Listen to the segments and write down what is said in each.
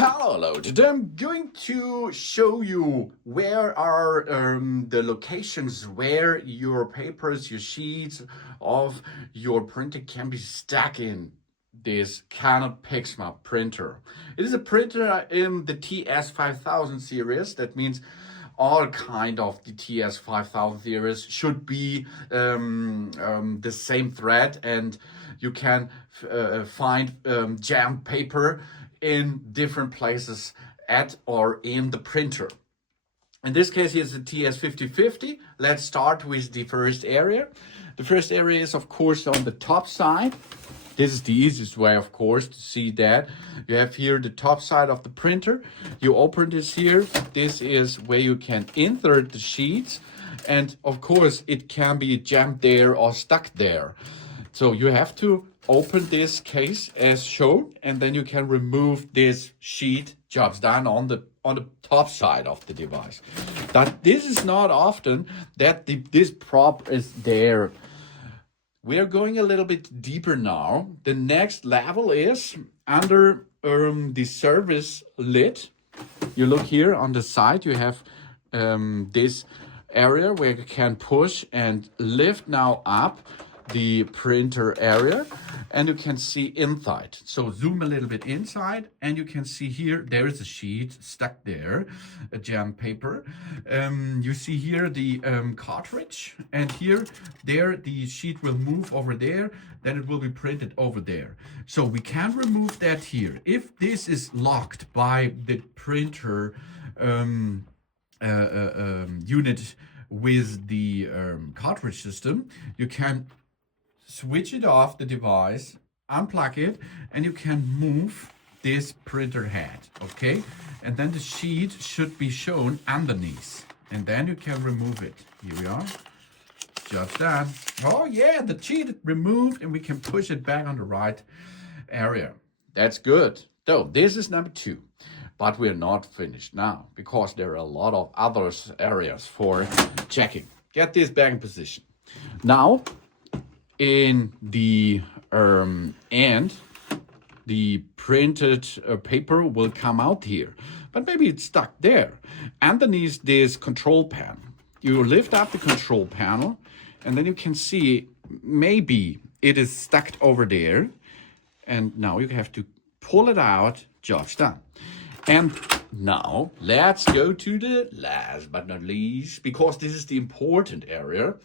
Hello, today I'm going to show you where are the locations where your papers, your sheets of your printer can be stuck in this Canon PIXMA printer. It is a printer in the TS5000 series. That means all kind of the TS5000 series should be the same thread, and you can find jammed paper in different places at or in the printer. In this case, it's the TS5050. Let's start with the first area. The first area is, of course, on the top side. This is the easiest way, of course, to see that. You have here the top side of the printer. You open this here. This is where you can insert the sheets. And, of course, it can be jammed there or stuck there. So you have to open this case as shown, and then you can remove this sheet. Job's done on the top side of the device. But this is not often that this prop is there. We are going a little bit deeper now. The next level is under the service lid. You look here on the side, you have this area where you can push and lift now up the printer area, and you can see inside. So zoom a little bit inside, and you can see here there is a sheet stuck there, a jammed paper. You see here the cartridge, and there the sheet will move over there, then it will be printed over there. So we can remove that here. If this is locked by the printer unit with the cartridge system, you can switch it off the device, unplug it, and you can move this printer head, okay? And then the sheet should be shown underneath, and then you can remove it. Here we are, just done. Oh yeah, the sheet removed, and we can push it back on the right area. That's good. So this is number 2, but we're not finished now because there are a lot of other areas for checking. Get this back in position. Now, in the end, the printed paper will come out here, but maybe it's stuck there. Underneath this control panel, you lift up the control panel, and then you can see maybe it is stuck over there, and now you have to pull it out. Job's done. And now let's go to the last but not least, because this is the important area.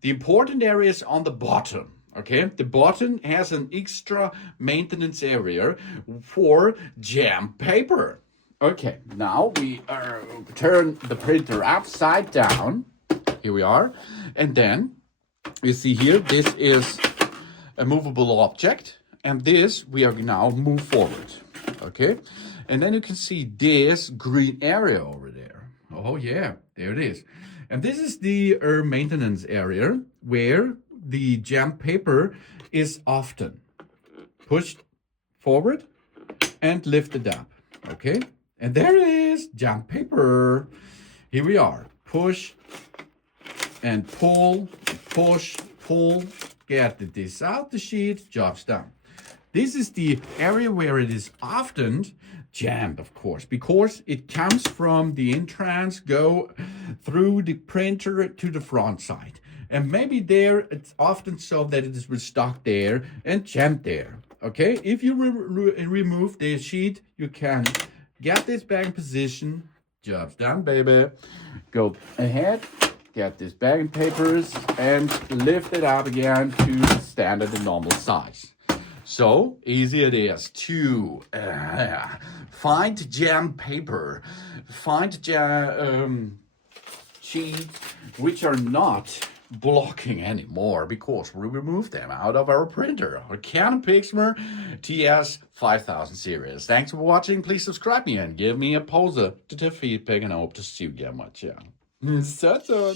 The important area is on the bottom, okay? The bottom has an extra maintenance area for jammed paper. Okay, now we turn the printer upside down. Here we are. And then you see here, this is a movable object. And this, we are now move forward, okay? And then you can see this green area over there. Oh yeah, there it is. And this is the maintenance area where the jammed paper is often pushed forward and lifted up, okay? And there it is, jammed paper. Here we are, push and pull, push, pull, get this out the sheet, job's done. This is the area where it is often jammed, of course, because it comes from the entrance, go through the printer to the front side. And maybe there, it's often so that it is stuck there and jammed there, okay? If you remove the sheet, you can get this back in position. Job's done, baby. Go ahead, get this bag in papers, and lift it up again to the standard and normal size. So easy it is to find jammed paper, find sheets which are not blocking anymore because we removed them out of our printer, our Canon PIXMA TS5000 series. Thanks for watching. Please subscribe me and give me a positive feedback, and I hope to see you again, my channel. So.